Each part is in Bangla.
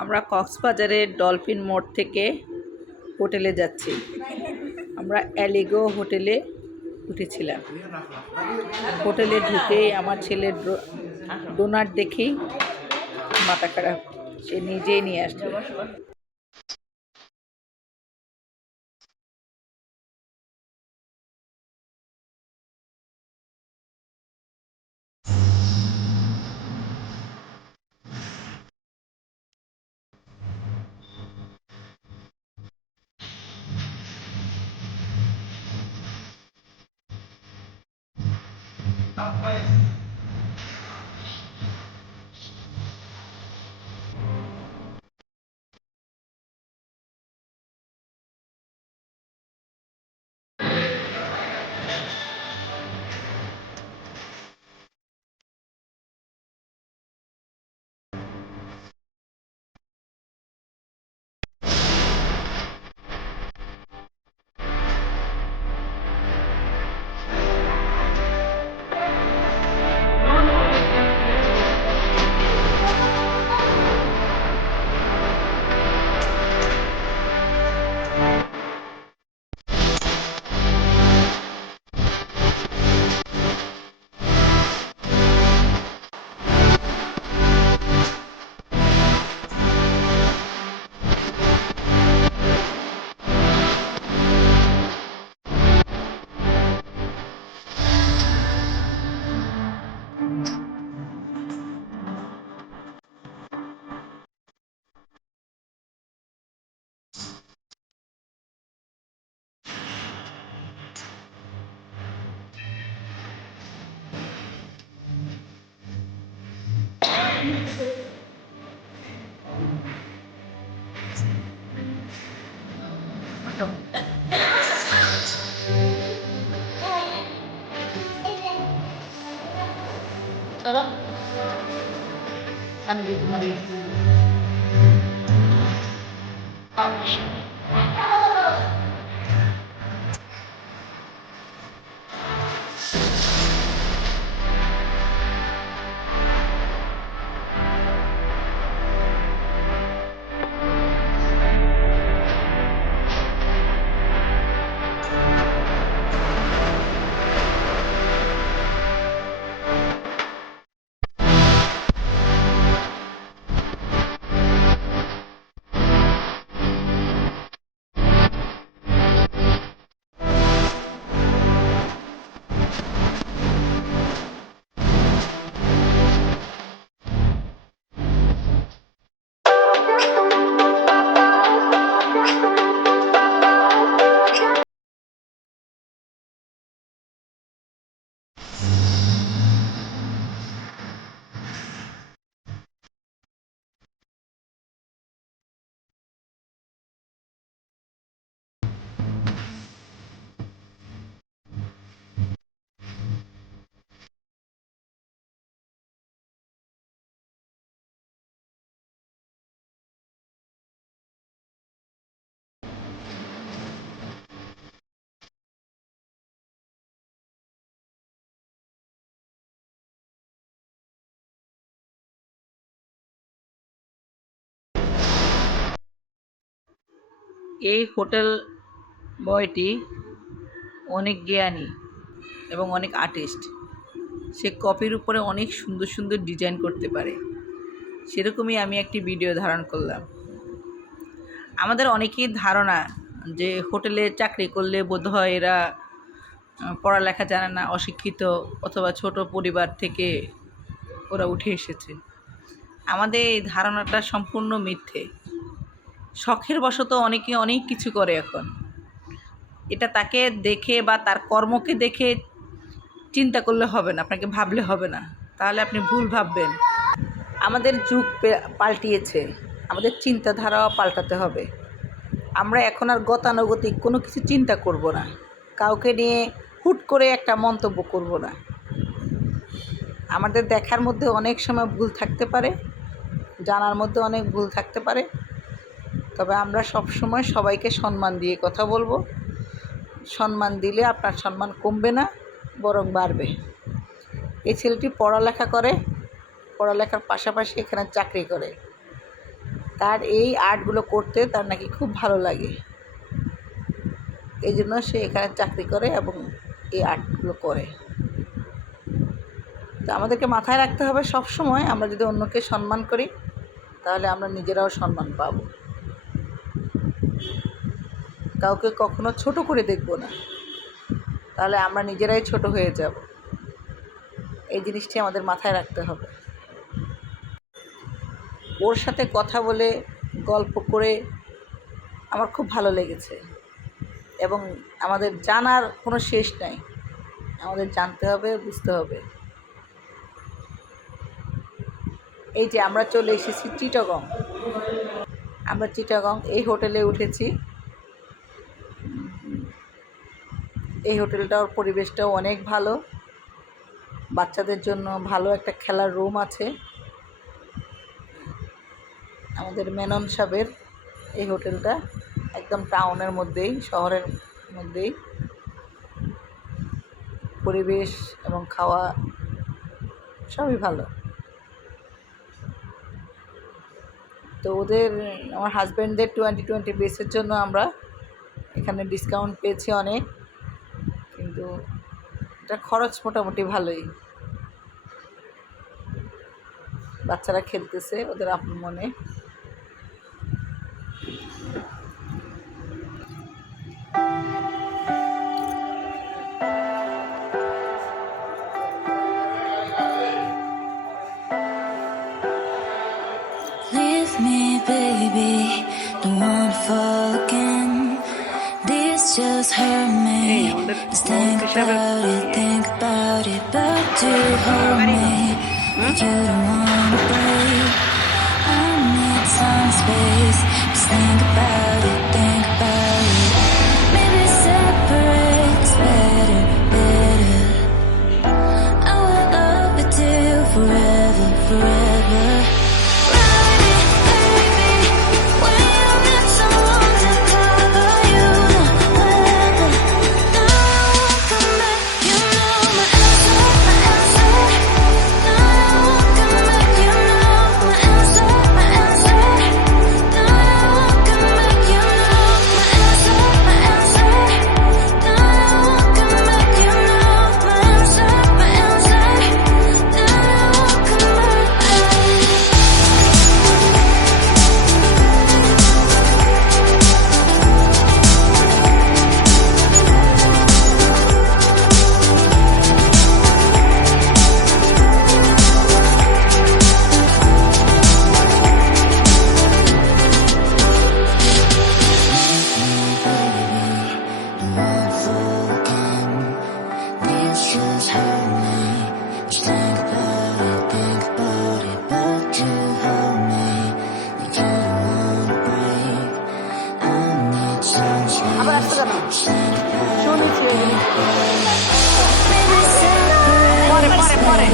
আমরা কক্সবাজারের ডলফিন মোড় থেকে হোটেলে যাচ্ছি। আমরা অ্যালিগো হোটেলে উঠেছিলাম। হোটেলে ঢুকেই আমার ছেলের ডোনাট দেখেই মাথা খারাপ, সে নিজেই নিয়ে আসছে। এই হোটেল বয়টি অনেক জ্ঞানী এবং অনেক আর্টিস্ট। সে কপির উপরে অনেক সুন্দর সুন্দর ডিজাইন করতে পারে। সেরকমই আমি একটি ভিডিও ধারণ করলাম। আমাদের অনেকেই ধারণা যে হোটেলে চাকরি করলে বোধহয় এরা পড়ালেখা জানে না, অশিক্ষিত, অথবা ছোট পরিবার থেকে ওরা উঠে এসেছে। আমাদের এই ধারণাটা সম্পূর্ণ মিথ্যে। শখের বশত অনেকে অনেক কিছু করে এখন। এটা তাকে দেখে বা তার কর্মকে দেখে চিন্তা করলে হবে না, আপনাকে ভাবলে হবে না, তাহলে আপনি ভুল ভাববেন। আমাদের যুগ পাল্টিয়েছে, আমাদের চিন্তাধারাও পাল্টাতে হবে। আমরা এখন আর গতানুগতিক কোনো কিছু চিন্তা করব না, কাউকে নিয়ে হুট করে একটা মন্তব্য করব না। আমাদের দেখার মধ্যে অনেক সময় ভুল থাকতে পারে, জানার মধ্যে অনেক ভুল থাকতে পারে, তবে আমরা সব সময় সবাইকে সম্মান দিয়ে কথা বলবো। সম্মান দিলে আপনার সম্মান কমবে না, বরং বাড়বে। এই ছেলেটি পড়ালেখা করে, পড়ালেখার পাশাপাশি এখানে চাকরি করে। তার এই আর্টগুলো করতে তার নাকি খুব ভালো লাগে, এই জন্য সে এখানে চাকরি করে এবং এই আর্টগুলো করে। তো আমাদেরকে মাথায় রাখতে হবে সব সময়, আমরা যদি অন্যকে সম্মান করি তাহলে আমরা নিজেরাও সম্মান পাব। কাউকে কখনো ছোট করে দেখব না, তাহলে আমরা নিজেরাই ছোট হয়ে যাব। এই জিনিসটি আমাদের মাথায় রাখতে হবে। ওর সাথে কথা বলে গল্প করে আমার খুব ভালো লেগেছে, এবং আমাদের জানার কোনো শেষ নাই, আমাদের জানতে হবে, বুঝতে হবে। এই যে আমরা চলে এসেছি চিটাগং, আমরা চিটাগং এই হোটেলে উঠেছি। এই হোটেলটার পরিবেশটাও অনেক ভালো, বাচ্চাদের জন্য ভালো একটা খেলার রুম আছে। আমাদের মেনন সাহেবের এই হোটেলটা একদম টাউনের মধ্যেই, শহরের মধ্যেই। পরিবেশ এবং খাওয়া সবই ভালো। তো ওদের, আমার হাজব্যান্ডদের 2020 বেসের জন্য আমরা এখানে ডিসকাউন্ট পেয়েছি অনেক, কিন্তু এটা খরচ মোটামুটি ভালোই। বাচ্চারা খেলতেছে ওদের আপন মনে। Leave me, baby, don't wanna fall again. This just hurt me. Just think about it, but you hold me. But you don't wanna break. I need some space. Just think about it, Maybe separate is better, better. I will love you till forever, forever. আবার আসতে কেন শুনেছি পরে পরে পরে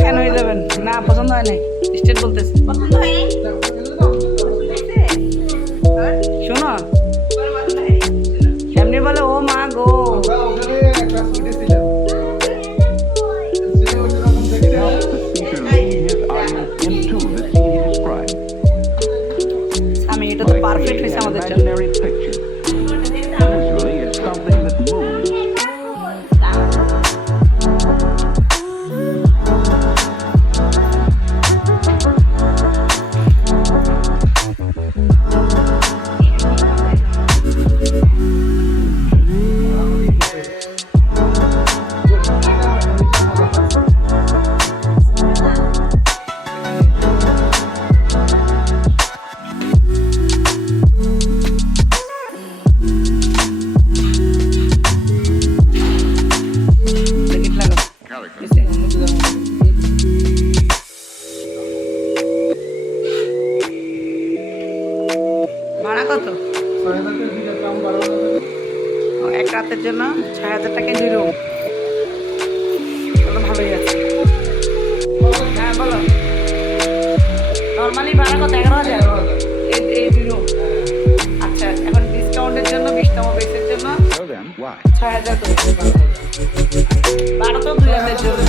ফ্যান হয়ে যাবেন। না পছন্দ হয় নাই, স্টেট বলতেছে পছন্দ হয় নাই। শোনো এমনি বলে ও মা গো। রাতের জন্য ৬,০০০ টাকায় 2 রুম। ভালোই আছে। হ্যাঁ বলো, নর্মালি ভাড়া কত? 11,000 এই 2 রুম। আচ্ছা, এখন ডিসকাউন্টের জন্য 20তম বেসের জন্য ৬,০০০ করে। 12 তো 2 রাতের জন্য।